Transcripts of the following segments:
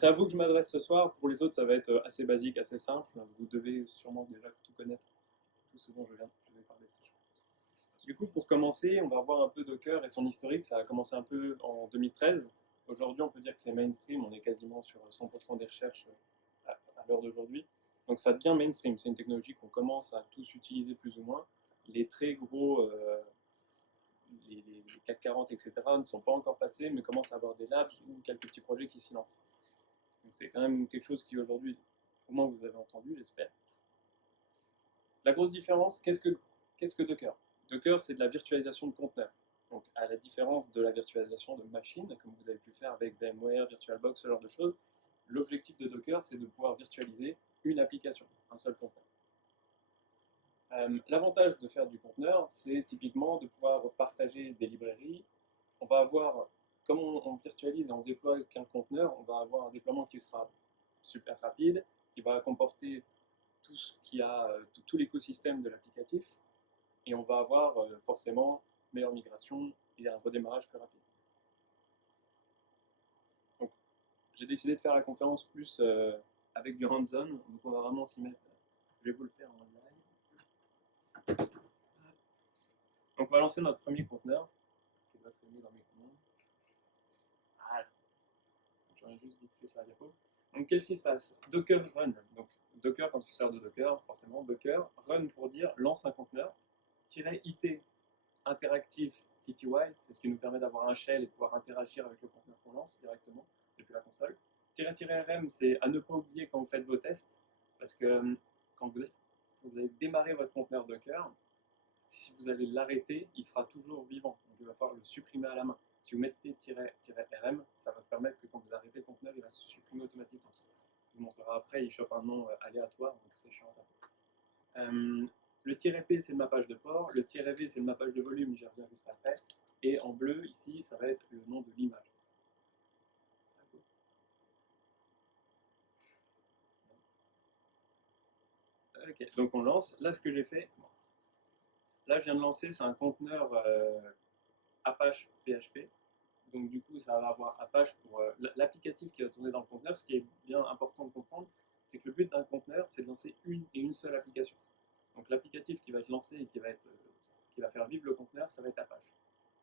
c'est à vous que je m'adresse ce soir. Pour les autres, ça va être assez basique, assez simple. Vous devez sûrement déjà tout connaître, tout ce dont je vais parler ce soir. Du coup, pour commencer, on va revoir un peu Docker et son historique. Ça a commencé un peu en 2013. Aujourd'hui, on peut dire que c'est mainstream. On est quasiment sur 100% des recherches à l'heure d'aujourd'hui. Donc ça devient mainstream. C'est une technologie qu'on commence à tous utiliser plus ou moins. Les très gros, les CAC 40, etc., ne sont pas encore passés, mais commencent à avoir des labs ou quelques petits projets qui s'y lancent. Donc c'est quand même quelque chose qui aujourd'hui, au moins vous avez entendu, j'espère. La grosse différence, qu'est-ce que Docker? Docker, c'est de la virtualisation de conteneurs. Donc, à la différence de la virtualisation de machines, comme vous avez pu faire avec VMware, VirtualBox, ce genre de choses, l'objectif de Docker, c'est de pouvoir virtualiser une application, un seul conteneur. L'avantage de faire du conteneur, c'est typiquement de pouvoir partager des librairies. On va avoir, comme on virtualise et on déploie qu'un conteneur, on va avoir un déploiement qui sera super rapide, qui va comporter tout ce qui a, tout l'écosystème de l'applicatif, et on va avoir forcément meilleure migration et un redémarrage plus rapide. Donc, j'ai décidé de faire la conférence plus avec du hands-on, donc on va vraiment s'y mettre. Je vais vous le faire en live. Donc, on va lancer notre premier conteneur, qui doit traîner dans mes commandes. Voilà. J'en ai juste vite fait sur la diapo. Donc, qu'est-ce qui se passe? Docker run. Donc, Docker, quand tu sers de Docker, forcément, Docker run pour dire lance un conteneur, -it interactive TTY, c'est ce qui nous permet d'avoir un shell et de pouvoir interagir avec le conteneur qu'on lance directement depuis la console. -rm, c'est à ne pas oublier quand vous faites vos tests, parce que quand vous allez démarrer votre conteneur Docker, si vous allez l'arrêter, il sera toujours vivant. Donc il va falloir le supprimer à la main. Si vous mettez -rm, ça va vous permettre que quand vous arrêtez le conteneur, il va se supprimer automatiquement. Je vous montrerai après, il chope un nom aléatoire, donc c'est chiant. Le -p, c'est le mappage de port. Le -v, c'est le mappage de volume, j'y reviens juste après. Et en bleu, ici, ça va être le nom de l'image. Ok, donc on lance. Là, ce que j'ai fait, là, je viens de lancer, c'est un conteneur Apache PHP. Donc du coup, ça va avoir Apache pour l'applicatif qui va tourner dans le conteneur. Ce qui est bien important de comprendre, c'est que le but d'un conteneur, c'est de lancer une et une seule application. Donc l'applicatif qui va être lancé et qui va faire vivre le conteneur, ça va être Apache.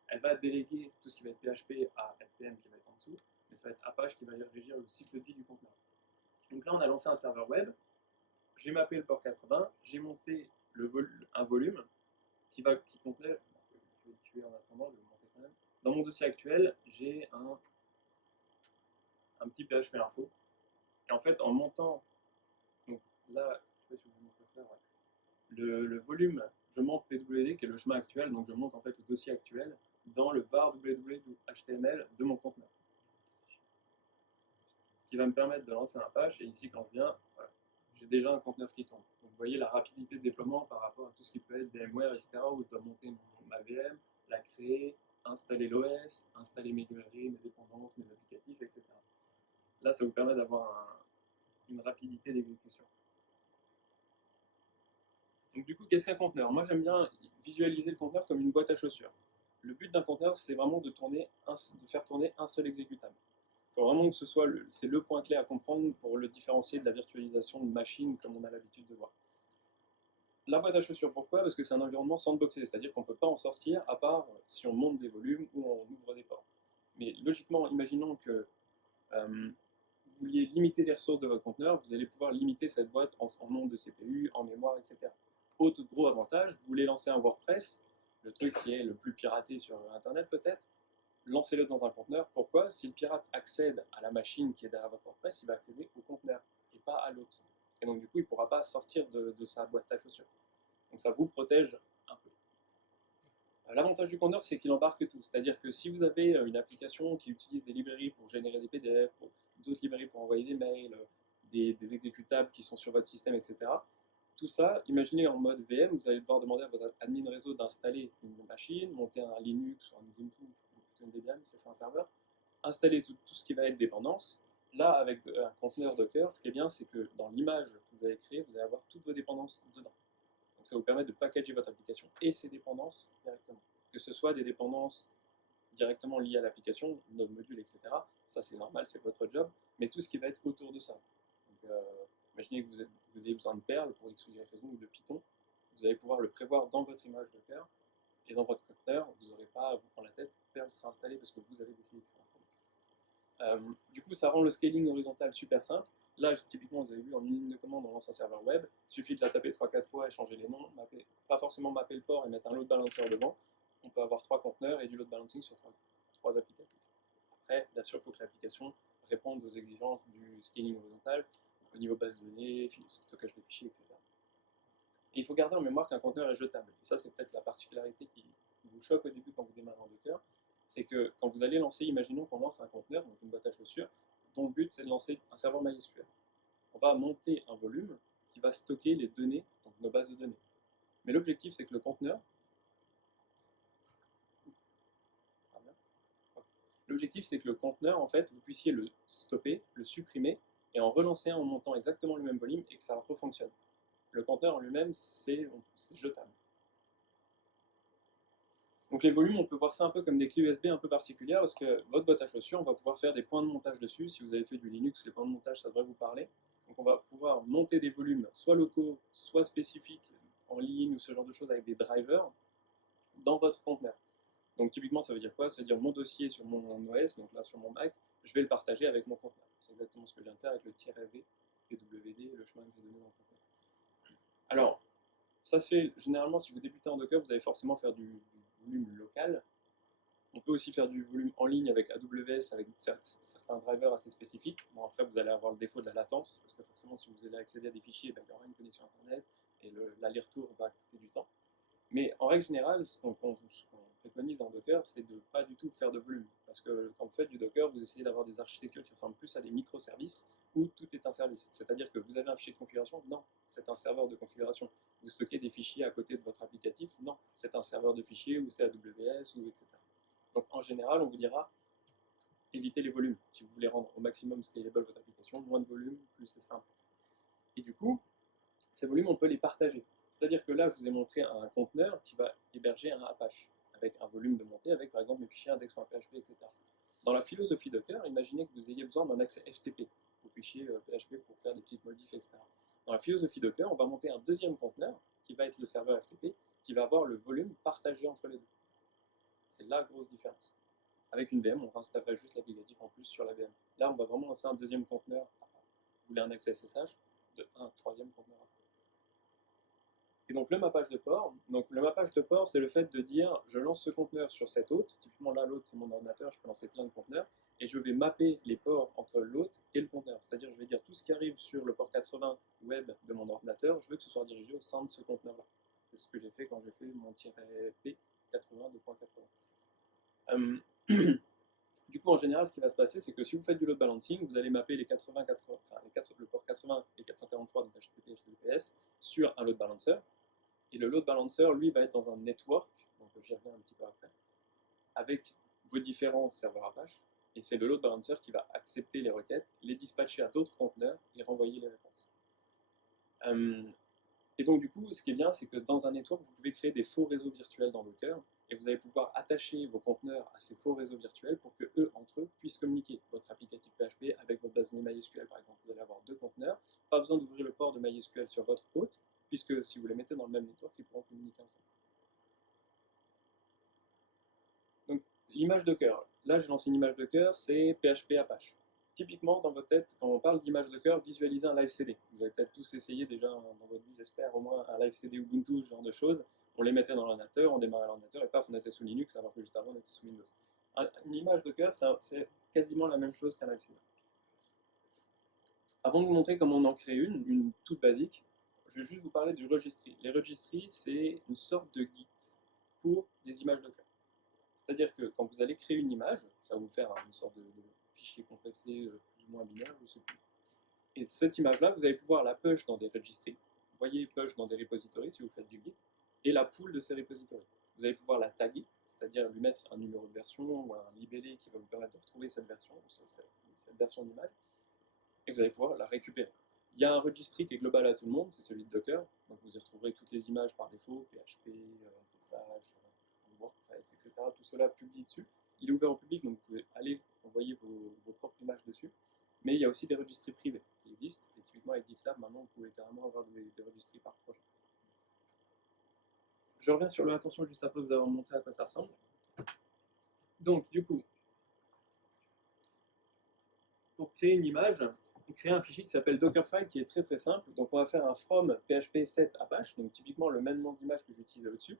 Elle va déléguer tout ce qui va être PHP à FPM qui va être en dessous, mais ça va être Apache qui va régir le cycle de vie du conteneur. Donc là, on a lancé un serveur web, j'ai mappé le port 80, j'ai monté un volume qui contenait, je vais le tuer en attendant, je vais le monter quand même. Dans mon dossier actuel, j'ai un petit PHP info, et en fait, en montant, donc là, je sais pas si vous montrez ça, ouais. Le volume, je monte PWD, qui est le chemin actuel, donc je monte en fait le dossier actuel dans le var www.html de mon conteneur. Ce qui va me permettre de lancer un Apache, et ici quand je viens, voilà, j'ai déjà un conteneur qui tourne. Donc vous voyez la rapidité de déploiement par rapport à tout ce qui peut être VMware, etc., où je dois monter ma VM, la créer, installer l'OS, installer mes librairies, mes dépendances, mes applicatifs, etc. Là, ça vous permet d'avoir une rapidité d'exécution. Donc du coup, qu'est-ce qu'un conteneur? Moi, j'aime bien visualiser le conteneur comme une boîte à chaussures. Le but d'un conteneur, c'est vraiment de faire tourner un seul exécutable. Il faut vraiment que c'est le point clé à comprendre pour le différencier de la virtualisation de machine comme on a l'habitude de voir. La boîte à chaussures, pourquoi? Parce que c'est un environnement sandboxé, c'est-à-dire qu'on ne peut pas en sortir à part si on monte des volumes ou on ouvre des ports. Mais logiquement, imaginons que vous vouliez limiter les ressources de votre conteneur, vous allez pouvoir limiter cette boîte en nombre de CPU, en mémoire, etc. Autre gros avantage, vous voulez lancer un WordPress, le truc qui est le plus piraté sur Internet peut-être, lancez-le dans un conteneur. Pourquoi? Si le pirate accède à la machine qui est derrière votre WordPress, il va accéder au conteneur et pas à l'autre. Et donc du coup, il ne pourra pas sortir de sa boîte à chaussures. Donc ça vous protège un peu. L'avantage du conteneur, c'est qu'il embarque tout. C'est-à-dire que si vous avez une application qui utilise des librairies pour générer des PDF, d'autres librairies pour envoyer des mails, des exécutables qui sont sur votre système, etc., tout ça, imaginez en mode VM, vous allez devoir demander à votre admin réseau d'installer une machine, monter un Linux ou un Ubuntu, ou un Debian si c'est un serveur, installer tout ce qui va être dépendance. Là, avec un conteneur Docker, ce qui est bien, c'est que dans l'image que vous allez créer, vous allez avoir toutes vos dépendances dedans. Donc ça vous permet de packager votre application et ses dépendances directement. Que ce soit des dépendances directement liées à l'application, node module, etc. Ça c'est normal, c'est votre job. mais tout ce qui va être autour de ça. Donc, imaginez que vous ayez besoin de perles pour X ou Y raison, ou de Python, vous allez pouvoir le prévoir dans votre image Docker, et dans votre conteneur, vous n'aurez pas à vous prendre la tête, perl sera installé parce que vous avez décidé que ce sera installé. Du coup, ça rend le scaling horizontal super simple. Là, typiquement, vous avez vu, en une ligne de commande, on lance un serveur web. Il suffit de la taper 3-4 fois et changer les noms, pas forcément mapper le port et mettre un load balancer devant. On peut avoir 3 conteneurs et du load balancing sur 3 applicatifs. Après, bien sûr, il faut que l'application réponde aux exigences du scaling horizontal, au niveau base de données, stockage de fichiers, etc. Et il faut garder en mémoire qu'un conteneur est jetable. Et ça, c'est peut-être la particularité qui vous choque au début quand vous démarrez en Docker. C'est que quand vous allez lancer, imaginons qu'on lance un conteneur, donc une boîte à chaussures, dont le but c'est de lancer un serveur MySQL. On va monter un volume qui va stocker les données, donc nos bases de données. Mais l'objectif c'est que le conteneur, en fait, vous puissiez le stopper, le supprimer, et en relancer un en montant exactement le même volume et que ça refonctionne. Le conteneur en lui-même, c'est jetable. Donc les volumes, on peut voir ça un peu comme des clés USB un peu particulières parce que votre boîte à chaussures, on va pouvoir faire des points de montage dessus. Si vous avez fait du Linux, les points de montage, ça devrait vous parler. Donc on va pouvoir monter des volumes soit locaux, soit spécifiques en ligne ou ce genre de choses avec des drivers dans votre conteneur. Donc typiquement, ça veut dire quoi? Ça veut dire mon dossier sur mon OS, donc là sur mon Mac, je vais le partager avec mon conteneur. C'est exactement ce que je viens de faire avec le -v, PWD, le chemin que j'ai donné dans le conteneur. Alors, ça se fait généralement si vous débutez en Docker, vous allez forcément faire du volume local. On peut aussi faire du volume en ligne avec AWS, avec certains drivers assez spécifiques. Bon, après, vous allez avoir le défaut de la latence, parce que forcément, si vous allez accéder à des fichiers, ben, il y aura une connexion Internet, et l'aller-retour va coûter du temps. Mais en règle générale, ce qu'on préconise dans Docker, c'est de ne pas du tout faire de volume. Parce que quand vous faites du Docker, vous essayez d'avoir des architectures qui ressemblent plus à des microservices, où tout est un service. C'est-à-dire que vous avez un fichier de configuration? Non, c'est un serveur de configuration. Vous stockez des fichiers à côté de votre applicatif? Non, c'est un serveur de fichiers, ou c'est AWS, ou etc. Donc en général, on vous dira évitez les volumes. Si vous voulez rendre au maximum scalable votre application, moins de volume, plus c'est simple. Et du coup, ces volumes, on peut les partager. C'est-à-dire que là, je vous ai montré un conteneur qui va héberger un Apache, avec un volume de montée, avec par exemple mes fichiers index.php, etc. Dans la philosophie Docker, imaginez que vous ayez besoin d'un accès FTP aux fichiers PHP pour faire des petites modifs, etc. Dans la philosophie Docker, on va monter un deuxième conteneur qui va être le serveur FTP, qui va avoir le volume partagé entre les deux. C'est la grosse différence. Avec une VM, on réinstallerait juste l'applicatif en plus sur la VM. Là, on va vraiment lancer un deuxième conteneur. Vous voulez un accès SSH, un troisième conteneur. Et donc le mappage de port, c'est le fait de dire je lance ce conteneur sur cet hôte, typiquement là l'hôte c'est mon ordinateur, je peux lancer plein de conteneurs, et je vais mapper les ports entre l'hôte et le conteneur. C'est-à-dire je vais dire tout ce qui arrive sur le port 80 web de mon ordinateur, je veux que ce soit dirigé au sein de ce conteneur-là. C'est ce que j'ai fait quand j'ai fait mon -p 82.80. Du coup, en général, ce qui va se passer, c'est que si vous faites du load balancing, vous allez mapper le port 80 et 443, donc HTTP et HTTPS, sur un load balancer. Et le load balancer, lui, va être dans un network, donc j'y reviens un petit peu après, avec vos différents serveurs Apache. Et c'est le load balancer qui va accepter les requêtes, les dispatcher à d'autres conteneurs et renvoyer les réponses. Et donc, du coup, ce qui est bien, c'est que dans un network, vous pouvez créer des faux réseaux virtuels dans Docker et vous allez pouvoir attacher vos conteneurs à ces faux réseaux virtuels pour que eux, entre eux, puissent communiquer. Votre applicatif PHP avec votre base de données MySQL, par exemple, vous allez avoir deux conteneurs. Pas besoin d'ouvrir le port de MySQL sur votre hôte, puisque si vous les mettez dans le même network, ils pourront communiquer ensemble. Donc, l'image Docker. Là, j'ai lancé une image Docker, c'est PHP Apache. Typiquement, dans votre tête, quand on parle d'image Docker, visualisez un live CD. Vous avez peut-être tous essayé déjà dans votre vie, j'espère, au moins un live CD Ubuntu, ce genre de choses. On les mettait dans l'ordinateur, on démarrait l'ordinateur et paf, on était sous Linux, alors que juste avant, on était sous Windows. Une image Docker, c'est quasiment la même chose qu'un live CD. Avant de vous montrer comment on en crée une toute basique, je vais juste vous parler du registry. Les registries, c'est une sorte de Git pour des images Docker. C'est-à-dire que quand vous allez créer une image, ça va vous faire une sorte de fichier compressé plus ou moins binaire, je sais plus. Et cette image-là, vous allez pouvoir la push dans des registries. Vous voyez push dans des repositories si vous faites du Git, et la pool de ces repositories. Vous allez pouvoir la taguer, c'est-à-dire lui mettre un numéro de version ou un libellé qui va vous permettre de retrouver cette version d'image, et vous allez pouvoir la récupérer. Il y a un registry qui est global à tout le monde, c'est celui de Docker, donc vous y retrouverez toutes les images par défaut, PHP, SSH, WordPress, etc. Tout cela publié dessus. Il est ouvert au public, donc vous pouvez aller envoyer vos propres images dessus. Mais il y a aussi des registries privés qui existent, et typiquement avec GitLab, maintenant, vous pouvez carrément avoir des registries par projet. Je reviens sur l'attention juste après vous avoir montré à quoi ça ressemble. Donc, du coup, pour créer une image, on crée un fichier qui s'appelle Dockerfile qui est très très simple. Donc, on va faire un from PHP 7 Apache, donc typiquement le même nom d'image que j'utilise au-dessus.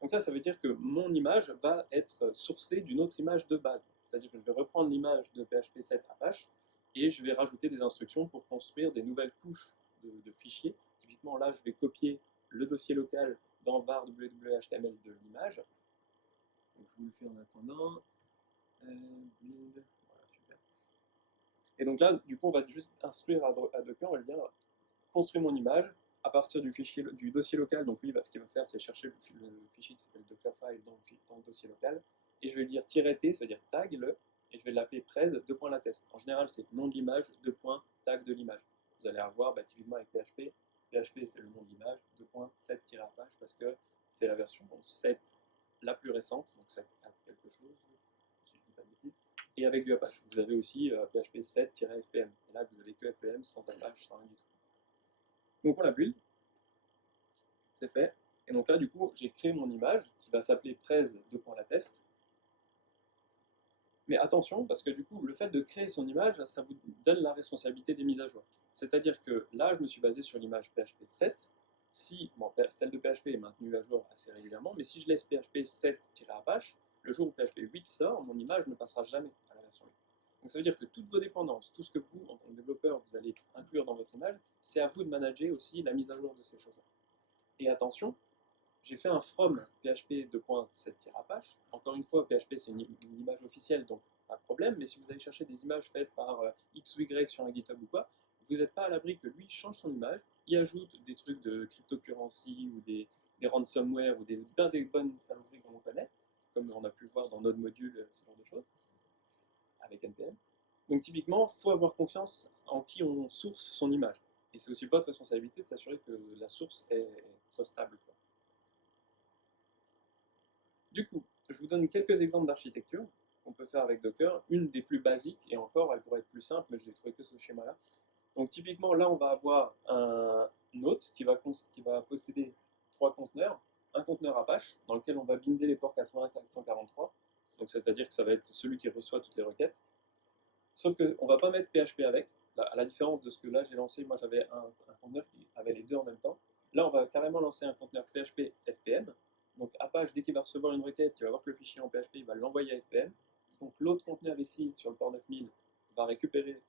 Donc ça veut dire que mon image va être sourcée d'une autre image de base. C'est-à-dire que je vais reprendre l'image de PHP 7 Apache et je vais rajouter des instructions pour construire des nouvelles couches de fichiers. Typiquement, là, je vais copier le dossier local dans var www.html de l'image. Donc, je vous le fais en attendant. Build. Voilà, super. Et donc là, du coup, on va juste instruire à Docker, on va lui dire construire mon image à partir du fichier du dossier local. Donc lui, ce qu'il va faire, c'est chercher le fichier qui s'appelle Dockerfile dans le dossier local. Et je vais lui dire "-t", ça veut dire tag le, et je vais l'appeler prez latest. En général, c'est nom de l'image, tag de l'image. Vous allez avoir typiquement avec PHP, PHP c'est le nom de l'image, 7-apache parce que c'est la version 7 la plus récente, donc 7 quelque chose, si je dis pas de bêtises. Et avec du Apache, vous avez aussi PHP 7-fpm. Et là, vous avez que fpm sans Apache, sans rien du tout. Donc on la build, c'est fait. Et donc là, du coup, j'ai créé mon image qui va s'appeler prez.latest. Mais attention, parce que du coup, le fait de créer son image, ça vous donne la responsabilité des mises à jour. C'est-à-dire que là, je me suis basé sur l'image PHP 7. Celle de PHP est maintenue à jour assez régulièrement, mais si je laisse PHP 7-Apache, le jour où PHP 8 sort, mon image ne passera jamais à la version 8. Donc ça veut dire que toutes vos dépendances, tout ce que vous, en tant que développeur, vous allez inclure dans votre image, c'est à vous de manager aussi la mise à jour de ces choses-là. Et attention, j'ai fait un from PHP 2.7-Apache. Encore une fois, PHP c'est une image officielle, donc pas de problème, mais si vous allez chercher des images faites par X ou Y sur un GitHub ou quoi, vous n'êtes pas à l'abri que lui change son image, y ajoute des trucs de cryptocurrency ou des ransomware ou des bonnes saloperies qu'on connaît, comme on a pu le voir dans notre module, ce genre de choses, avec NPM. Donc typiquement, il faut avoir confiance en qui on source son image. Et c'est aussi votre responsabilité de s'assurer que la source est trustable. Du coup, je vous donne quelques exemples d'architecture qu'on peut faire avec Docker. Une des plus basiques, et encore, elle pourrait être plus simple, mais je n'ai trouvé que ce schéma-là. Donc typiquement, là, on va avoir un hôte qui va posséder 3 conteneurs. Un conteneur Apache, dans lequel on va binder les ports 84-143. Donc c'est-à-dire que ça va être celui qui reçoit toutes les requêtes. Sauf qu'on ne va pas mettre PHP avec. Là, à la différence de ce que là j'ai lancé, moi j'avais un conteneur qui avait les deux en même temps. Là, on va carrément lancer un conteneur PHP FPM. Donc Apache, dès qu'il va recevoir une requête, il va voir que le fichier en PHP, il va l'envoyer à FPM. Donc l'autre conteneur ici, sur le port 9000, va récupérer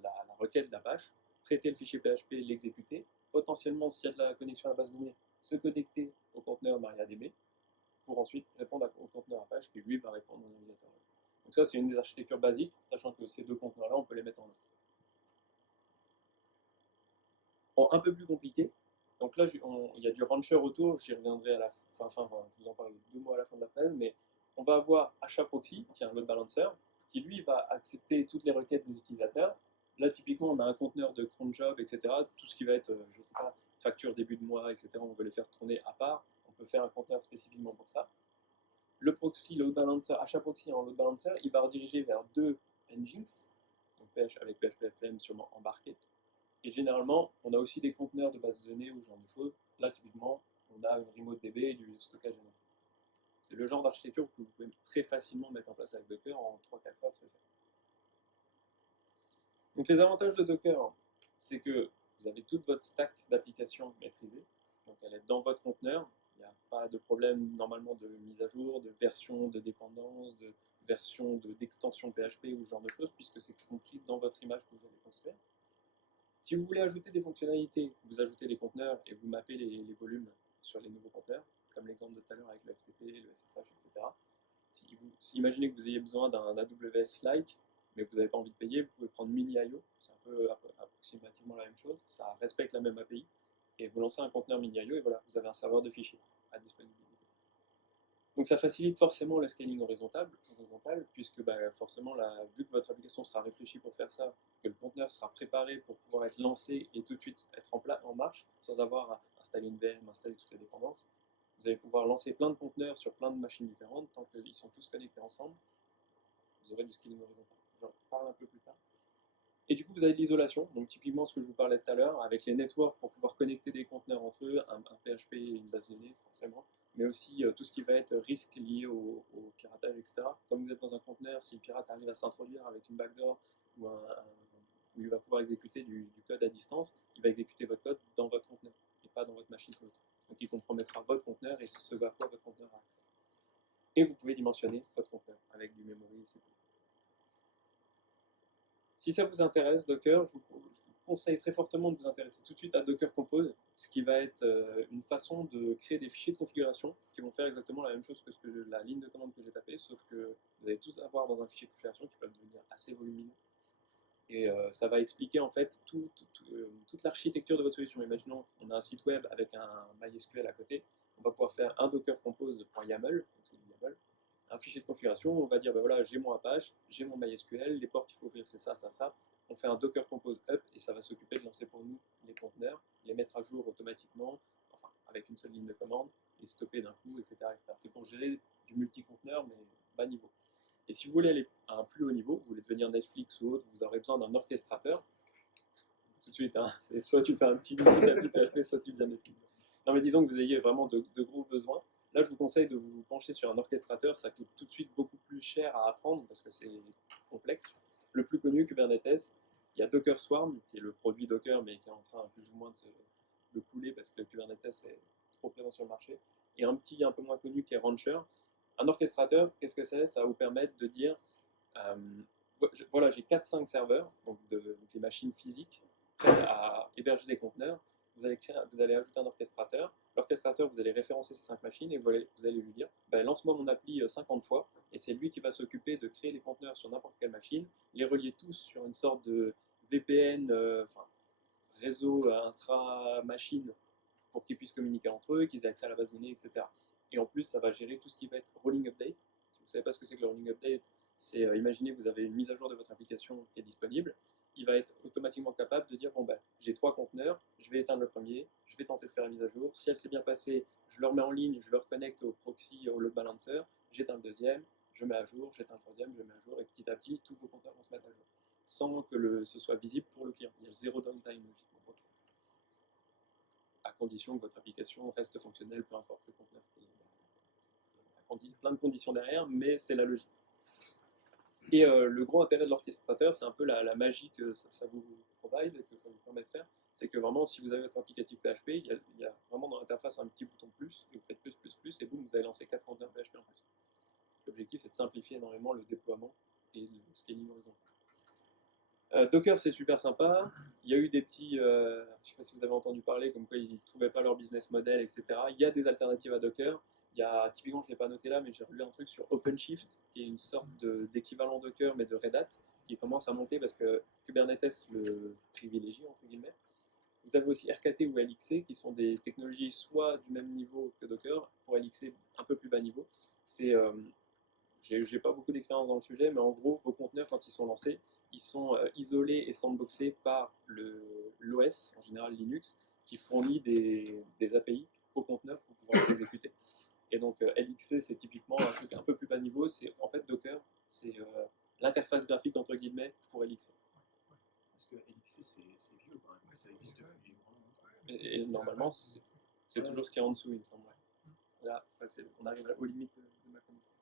la requête d'Apache, traiter le fichier PHP, l'exécuter, potentiellement, s'il y a de la connexion à la base de données, se connecter au conteneur MariaDB, pour ensuite répondre au conteneur Apache qui lui va répondre au navigateur. Donc ça, c'est une des architectures basiques, sachant que ces deux conteneurs-là, on peut les mettre en œuvre. Bon, un peu plus compliqué. Donc là, il y a du rancher autour, j'y reviendrai à la fin, je vous en parle 2 mots à la fin de la phrase, mais on va avoir HAProxy, qui est un load balancer, qui lui va accepter toutes les requêtes des utilisateurs. Là, typiquement, on a un conteneur de cron job, etc. Tout ce qui va être, je sais pas, facture début de mois, etc. On veut les faire tourner à part. On peut faire un conteneur spécifiquement pour ça. Le proxy, le load balancer, HAProxy en load balancer, il va rediriger vers 2 engines, donc avec PHP-FM sûrement embarqué. Et généralement, on a aussi des conteneurs de base de données ou ce genre de choses. Là, typiquement, on a une remote DB et du stockage NFS. C'est le genre d'architecture que vous pouvez très facilement mettre en place avec Docker en 3-4 heures, c'est fait. Donc les avantages de Docker, c'est que vous avez toute votre stack d'applications maîtrisée. Donc elle est dans votre conteneur. Il n'y a pas de problème normalement de mise à jour, de version, de dépendance, de version d'extension PHP ou ce genre de choses, puisque c'est compris dans votre image que vous allez construire. Si vous voulez ajouter des fonctionnalités, vous ajoutez les conteneurs et vous mappez les volumes sur les nouveaux conteneurs, comme l'exemple de tout à l'heure avec le FTP, le SSH, etc. Si imaginez que vous ayez besoin d'un AWS-like, mais que vous n'avez pas envie de payer, vous pouvez prendre Mini.io, c'est un peu approximativement la même chose, ça respecte la même API, et vous lancez un conteneur Mini.io et voilà, vous avez un serveur de fichiers à disponibilité. Donc ça facilite forcément le scaling horizontal puisque forcément, vu que votre application sera réfléchie pour faire ça, que le conteneur sera préparé pour pouvoir être lancé et tout de suite être en marche, sans avoir à installer une VM, installer toutes les dépendances, vous allez pouvoir lancer plein de conteneurs sur plein de machines différentes, tant qu'ils sont tous connectés ensemble, vous aurez du scaling horizontal. J'en parle un peu plus tard. Et du coup, vous avez de l'isolation, donc typiquement ce que je vous parlais tout à l'heure, avec les networks pour pouvoir connecter des conteneurs entre eux, un PHP et une base de données forcément, mais aussi tout ce qui va être risque lié au piratage, etc. Comme vous êtes dans un conteneur, si le pirate arrive à s'introduire avec une backdoor où il va pouvoir exécuter du code à distance, il va exécuter votre code dans votre conteneur et pas dans votre machine haute. Donc il compromettra votre conteneur et ce à quoi votre conteneur a accès. Et vous pouvez dimensionner votre conteneur avec du memory, etc. Si ça vous intéresse, Docker, je vous conseille très fortement de vous intéresser tout de suite à Docker Compose, ce qui va être une façon de créer des fichiers de configuration qui vont faire exactement la même chose que la ligne de commande que j'ai tapée, sauf que vous allez tous avoir dans un fichier de configuration qui peut devenir assez volumineux. Et ça va expliquer en fait toute l'architecture de votre solution. Imaginons qu'on a un site web avec un MySQL à côté, on va pouvoir faire un Docker Compose.yaml, un fichier de configuration où on va dire, ben voilà, j'ai mon Apache, j'ai mon MySQL, les ports qu'il faut ouvrir c'est ça, ça, ça. On fait un Docker Compose up et ça va s'occuper de lancer pour nous les conteneurs, les mettre à jour automatiquement, enfin avec une seule ligne de commande, et stopper d'un coup, etc. C'est pour gérer du multi-conteneur mais bas niveau. Et si vous voulez aller à un plus haut niveau, vous voulez devenir Netflix ou autre, vous aurez besoin d'un orchestrateur. Tout de suite, hein, c'est soit tu fais un petit appli PHP, soit tu deviens Netflix. Non mais disons que vous ayez vraiment de gros besoins. Là, je vous conseille de vous pencher sur un orchestrateur. Ça coûte tout de suite beaucoup plus cher à apprendre parce que c'est complexe. Le plus connu, Kubernetes, il y a Docker Swarm, qui est le produit Docker, mais qui est en train plus ou moins de couler parce que Kubernetes est trop présent sur le marché. Et un petit un peu moins connu qui est Rancher. Un orchestrateur, qu'est-ce que c'est? Ça va vous permettre de dire, euh, voilà, j'ai 4-5 serveurs, donc des machines physiques, prêtes à héberger des conteneurs. Vous allez ajouter un orchestrateur. L'orchestrateur, vous allez référencer ces 5 machines et vous allez lui dire, ben, lance-moi mon appli 50 fois, et c'est lui qui va s'occuper de créer les conteneurs sur n'importe quelle machine, les relier tous sur une sorte de VPN, réseau intra-machine, pour qu'ils puissent communiquer entre eux, qu'ils aient accès à la base de données, etc. Et en plus, ça va gérer tout ce qui va être rolling update. Si vous ne savez pas ce que c'est que le rolling update, c'est imaginez vous avez une mise à jour de votre application qui est disponible, il va être automatiquement capable de dire bon ben j'ai 3 conteneurs, je vais éteindre le premier, je vais tenter de faire la mise à jour. Si elle s'est bien passée, je le remets en ligne, je le reconnecte au proxy, au load balancer, j'éteins le deuxième, je mets à jour, j'éteins le troisième, je mets à jour, et petit à petit, tous vos conteneurs vont se mettre à jour, sans que ce soit visible pour le client. Il y a zéro downtime à condition que votre application reste fonctionnelle, peu importe le conteneur. Il y a plein de conditions derrière, mais c'est la logique. Et le gros intérêt de l'orchestrateur, c'est un peu la magie que ça vous provide et que ça vous permet de faire, c'est que vraiment, si vous avez votre applicatif PHP, il y a vraiment dans l'interface un petit bouton plus, et vous faites plus, plus, plus, et boum, vous allez lancer 4 conteneurs PHP en plus. L'objectif, c'est de simplifier énormément le déploiement et le scaling horizontal. Docker, c'est super sympa. Il y a eu des petits, je ne sais pas si vous avez entendu parler, comme quoi ils ne trouvaient pas leur business model, etc. Il y a des alternatives à Docker. Il y a, typiquement, je ne l'ai pas noté là, mais j'ai relu un truc sur OpenShift, qui est une sorte d'équivalent Docker, mais de Red Hat, qui commence à monter parce que Kubernetes le privilégie, entre guillemets. Vous avez aussi RKT ou LXC, qui sont des technologies soit du même niveau que Docker, pour LXC un peu plus bas niveau. J'ai pas beaucoup d'expérience dans le sujet, mais en gros, vos conteneurs, quand ils sont lancés, ils sont isolés et sandboxés par l'OS, en général Linux, qui fournit des API aux conteneurs pour pouvoir les exécuter. Et donc LXC, c'est typiquement un truc un peu plus bas niveau. C'est en fait Docker, c'est l'interface graphique entre guillemets pour LXC. Parce que LXC, c'est vieux quand même, ça existe depuis longtemps. Et normalement, c'est toujours ce qui est en dessous, il me semble. Là, on arrive aux limites de ma connaissance.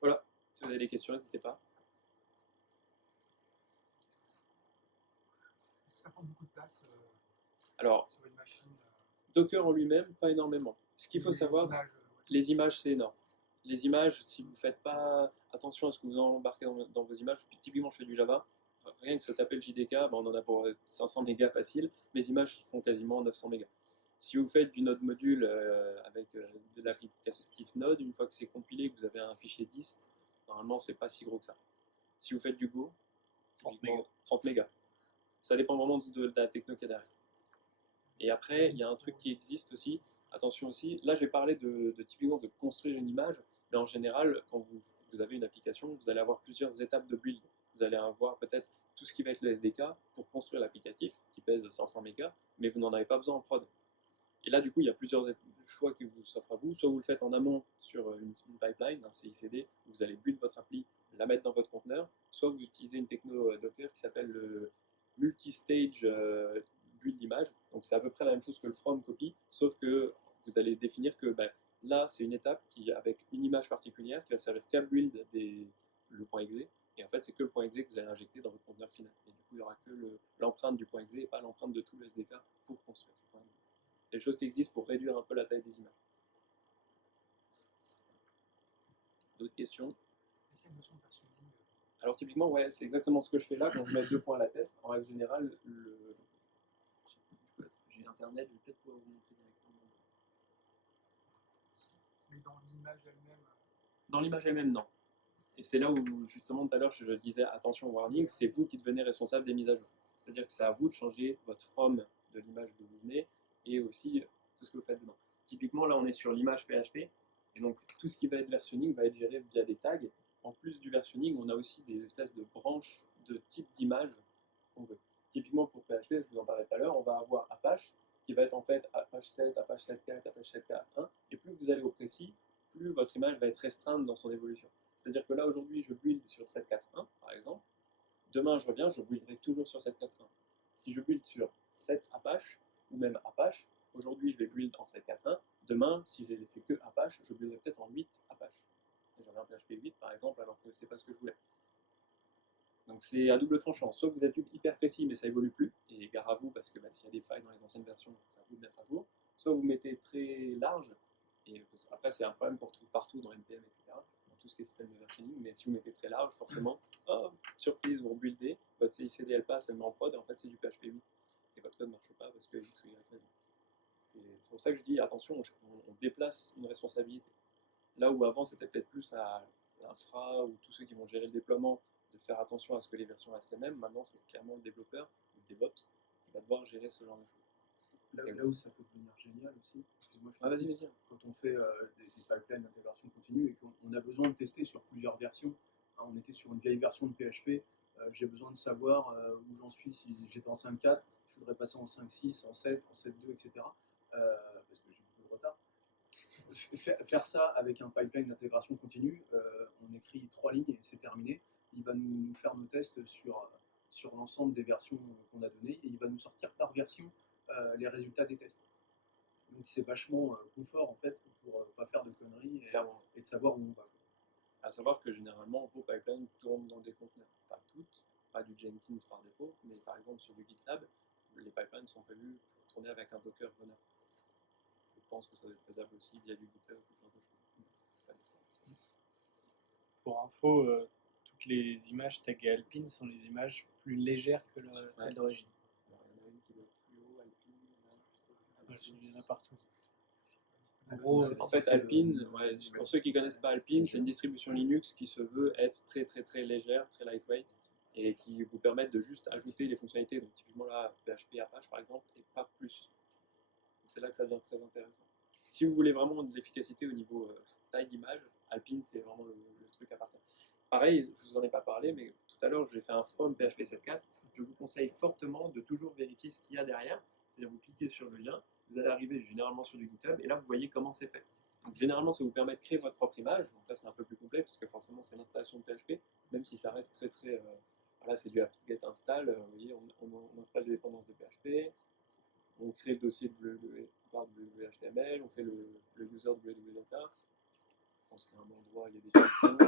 Voilà, si vous avez des questions, n'hésitez pas. Est-ce que ça prend beaucoup de place Alors, sur une machine Docker en lui-même, pas énormément. Ce qu'il faut savoir, les images, c'est énorme. Les images, si vous ne faites pas attention à ce que vous embarquez dans vos images, typiquement je fais du Java, rien que se taper le JDK, on en a pour 500 mégas facile, mes images font quasiment 900 mégas. Si vous faites du Node module avec de l'applicatif Node, une fois que c'est compilé, que vous avez un fichier dist, normalement c'est pas si gros que ça. Si vous faites du Go, 30 mégas. Ça dépend vraiment de la techno qu'il y a derrière. Et après, il y a un truc qui existe aussi, attention aussi, là j'ai parlé typiquement de construire une image, mais en général, quand vous avez une application, vous allez avoir plusieurs étapes de build. Vous allez avoir peut-être tout ce qui va être le SDK pour construire l'applicatif, qui pèse 500 mégas, mais vous n'en avez pas besoin en prod. Et là, du coup, il y a plusieurs choix qui vous s'offrent à vous. Soit vous le faites en amont sur une pipeline, un CICD, vous allez build votre appli, la mettre dans votre conteneur, soit vous utilisez une techno Docker qui s'appelle le multi-stage build image. Donc c'est à peu près la même chose que le from copy, sauf que vous allez définir que là, c'est une étape qui, avec une image particulière qui va servir qu'à build le point .exe. Et en fait, c'est que le point .exe que vous allez injecter dans votre conteneur final. Et du coup, il n'y aura que l'empreinte du point .exe et pas l'empreinte de tout le SDK pour construire ce point .exe. C'est des choses qui existent pour réduire un peu la taille des images. D'autres questions? Est-ce qu'il y a une notion de versionning? Alors typiquement, ouais, c'est exactement ce que je fais là quand je mets 2 points à la test. En règle générale, j'ai internet, je vais peut-être pouvoir vous montrer directement. Mais dans l'image elle-même. Dans l'image elle-même, non. Et c'est là où, justement, tout à l'heure, je disais attention warning, c'est vous qui devenez responsable des mises à jour. C'est-à-dire que c'est à vous de changer votre from de l'image d'où vous venez et aussi tout ce que vous faites dedans. Typiquement, là, on est sur l'image PHP et donc tout ce qui va être versionning va être géré via des tags. En plus du versionning, on a aussi des espèces de branches de type d'image qu'on veut. Typiquement pour PHP, je vous en parlais tout à l'heure, on va avoir Apache qui va être en fait Apache 7, Apache 7.4, Apache 7.4.1 et plus vous allez au précis, plus votre image va être restreinte dans son évolution. C'est-à-dire que là, aujourd'hui, je build sur 7.4.1, par exemple. Demain, je reviens, je builderai toujours sur 7.4.1. Si je build sur 7 Apache, ou même Apache, aujourd'hui, je vais build en 7.4.1. Demain, si j'ai laissé que Apache, je builderai peut-être en 8 Apache. J'aurai un PHP 8, par exemple, alors que c'est pas ce que je voulais. Donc c'est à double tranchant. Soit vous êtes hyper précis, mais ça évolue plus, et gare à vous, parce que s'il y a des failles dans les anciennes versions, c'est à vous de mettre à jour. Soit vous mettez très large, et après c'est un problème qu'on retrouve partout dans NPM, etc. Dans tout ce qui est système de versionning, mais si vous mettez très large, forcément, oh, surprise, vous rebuildez, votre CICD elle passe, elle met en prod, et en fait c'est du PHP 8. Et votre code ne marche pas parce que X ou Y raison. C'est pour ça que je dis attention, on déplace une responsabilité. Là où avant c'était peut-être plus à l'infra ou tous ceux qui vont gérer le déploiement de faire attention à ce que les versions restent les mêmes, maintenant c'est clairement le développeur, le DevOps, qui va devoir gérer ce genre de choses. Là où ça peut devenir génial aussi, excuse-moi, vas-y. Quand on fait des pipelines d'intégration continue et qu'on a besoin de tester sur plusieurs versions, hein, on était sur une vieille version de PHP, j'ai besoin de savoir où j'en suis, si j'étais en 5.4, je voudrais passer en 5.6, en 7, en 7.2, etc. Parce que j'ai beaucoup de retard. Faire ça avec un pipeline d'intégration continue, on écrit 3 lignes et c'est terminé. Il va nous faire nos tests sur l'ensemble des versions qu'on a données et il va nous sortir par version les résultats des tests. Donc c'est vachement confort en fait pour pas faire de conneries et de savoir où on va. À savoir que généralement vos pipelines tournent dans des conteneurs. Pas toutes, pas du Jenkins par défaut, mais par exemple sur du GitLab, les pipelines sont prévus pour tourner avec un Docker runner. Je pense que ça doit être faisable aussi via du GitHub ou ce genre de choses. Pour info, toutes les images taguées Alpine sont les images plus légères que celles d'origine. Alors, il y en a une qui doit être plus haut, Alpine, Il y en a partout. En gros, en fait, Alpine, pour ceux qui ne connaissent pas Alpine, c'est une distribution Linux qui se veut être très très très légère, très lightweight, et qui vous permettent de juste ajouter les fonctionnalités, donc typiquement là, PHP, Apache par exemple, et pas plus. C'est là que ça devient très intéressant. Si vous voulez vraiment de l'efficacité au niveau taille d'image, Alpine c'est vraiment le truc à partir. Pareil, je vous en ai pas parlé, mais tout à l'heure j'ai fait un from PHP 7.4. Je vous conseille fortement de toujours vérifier ce qu'il y a derrière. C'est-à-dire vous cliquez sur le lien, vous allez arriver généralement sur du GitHub et là vous voyez comment c'est fait. Donc généralement ça vous permet de créer votre propre image. Donc là c'est un peu plus complexe parce que forcément c'est l'installation de PHP, même si ça reste très très. Voilà, c'est du apt-get install. Vous voyez, on installe des dépendances de PHP. On crée le dossier de HTML, on fait le user www.data. Je pense qu'à un endroit, il y a des questions.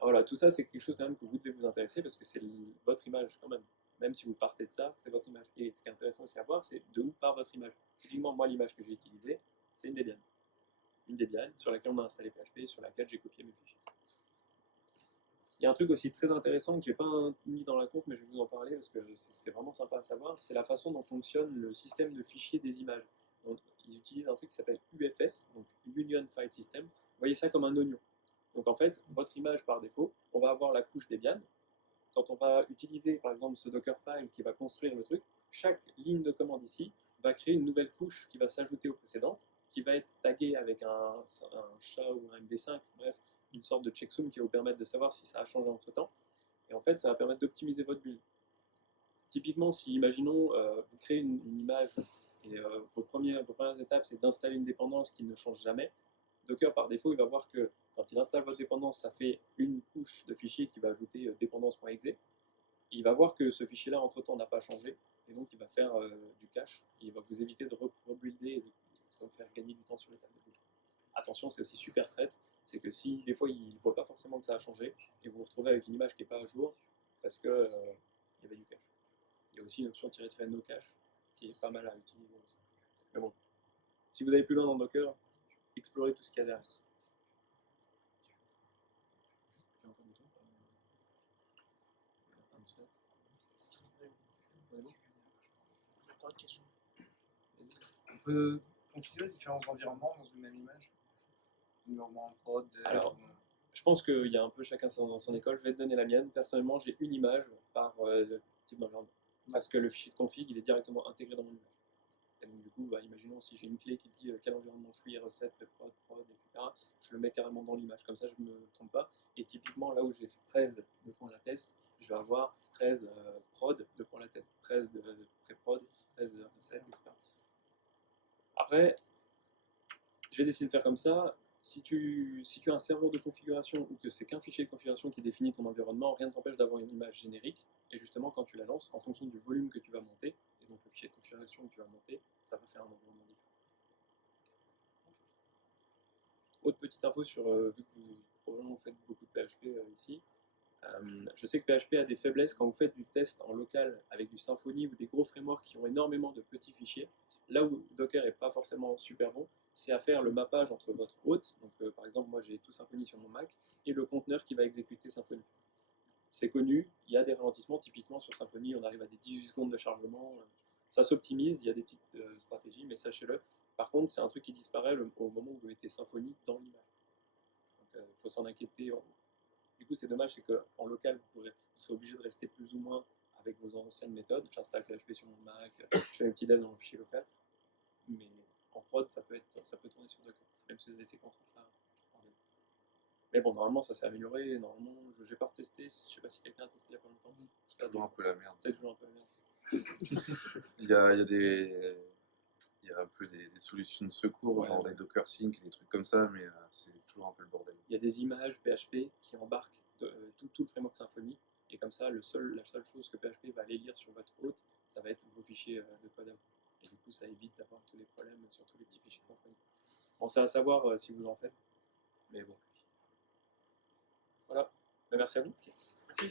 Voilà, tout ça, c'est quelque chose quand même que vous devez vous intéresser parce que c'est votre image quand même. Même si vous partez de ça, c'est votre image. Et ce qui est intéressant aussi à voir, c'est de où part votre image. Typiquement, moi, l'image que j'ai utilisée, c'est une Debian. Une Debian sur laquelle on a installé PHP, sur laquelle j'ai copié mes fichiers. Il y a un truc aussi très intéressant que je n'ai pas mis dans la conf, mais je vais vous en parler parce que c'est vraiment sympa à savoir, c'est la façon dont fonctionne le système de fichiers des images. Donc, ils utilisent un truc qui s'appelle UFS, donc Union File System. Vous voyez ça comme un oignon. Donc en fait, votre image par défaut, on va avoir la couche Debian. Quand on va utiliser par exemple ce Dockerfile qui va construire le truc, chaque ligne de commande ici va créer une nouvelle couche qui va s'ajouter aux précédentes, qui va être taguée avec un SHA ou un MD5, bref, une sorte de checksum qui va vous permettre de savoir si ça a changé entre temps. Et en fait, ça va permettre d'optimiser votre build. Typiquement, si imaginons vous créez une image et vos premières étapes c'est d'installer une dépendance qui ne change jamais, Docker par défaut il va voir que quand il installe votre dépendance, ça fait une couche de fichiers qui va ajouter dépendance.exe. il va voir que ce fichier-là, entre-temps, n'a pas changé, et donc il va faire du cache, et il va vous éviter de rebuilder, et ça va vous faire gagner du temps sur les tables. Attention, c'est aussi super traite, c'est que si des fois il ne voit pas forcément que ça a changé, et vous vous retrouvez avec une image qui n'est pas à jour, parce que il y avait du cache. Il y a aussi une option -no cache, qui est pas mal à utiliser aussi. Mais bon, si vous allez plus loin dans Docker, explorez tout ce qu'il y a derrière. J'ai encore du temps. Un slot. On est bon. Encore une question. On peut configurer différents environnements dans une même image? Environnement en prod, dev, Alors, je pense qu'il y a un peu chacun dans son école. Je vais te donner la mienne. Personnellement, j'ai une image par type d'environnement. Parce que le fichier de config, il est directement intégré dans mon image. Et donc, du coup, imaginons si j'ai une clé qui dit quel environnement je suis, recette, prod, etc. Je le mets carrément dans l'image. Comme ça, je ne me trompe pas. Et typiquement, là où j'ai fait 13 de points la test, je vais avoir 13 prod de points la test, 13 de pré-prod, 13 recette, etc. Après, je vais décider de faire comme ça. Si tu as un serveur de configuration ou que c'est qu'un fichier de configuration qui définit ton environnement, rien ne t'empêche d'avoir une image générique. Et justement, quand tu la lances, en fonction du volume que tu vas monter, et donc le fichier de configuration que tu vas monter, ça va faire un environnement différent. Autre petite info sur, vu que vous probablement faites beaucoup de PHP ici, je sais que PHP a des faiblesses quand vous faites du test en local avec du Symfony ou des gros frameworks qui ont énormément de petits fichiers. Là où Docker n'est pas forcément super bon, c'est à faire le mappage entre votre hôte, donc par exemple moi j'ai tout Symfony sur mon Mac, et le conteneur qui va exécuter Symfony. C'est connu, il y a des ralentissements, typiquement sur Symfony on arrive à des 18 secondes de chargement, ça s'optimise, il y a des petites stratégies, mais sachez-le. Par contre c'est un truc qui disparaît au moment où vous mettez Symfony dans l'image. Donc il faut s'en inquiéter. Du coup, c'est dommage, c'est qu'en local, vous serez obligé de rester plus ou moins avec vos anciennes méthodes. J'installe PHP sur mon Mac, je fais mes petits devs dans le fichier local. Mais en prod, ça peut tourner sur Docker, même si vous avez des séquences comme ça. Mais bon, normalement, ça s'est amélioré. Normalement, je n'ai pas retesté. Je ne sais pas si quelqu'un a testé il n'y a pas longtemps. C'est toujours un peu la merde. C'est toujours un peu la merde. Il y a un peu des solutions de secours, Ouais. genre des Docker Sync et des trucs comme ça, mais c'est toujours un peu le bordel. Il y a des images PHP qui embarquent tout le framework Symfony. Et comme ça, la seule chose que PHP va aller lire sur votre hôte, ça va être vos fichiers de code. Et du coup, ça évite d'avoir tous les problèmes sur tous les petits fichiers Symfony. Bon, c'est à savoir si vous en faites. Mais bon. Voilà. Merci à vous. Merci.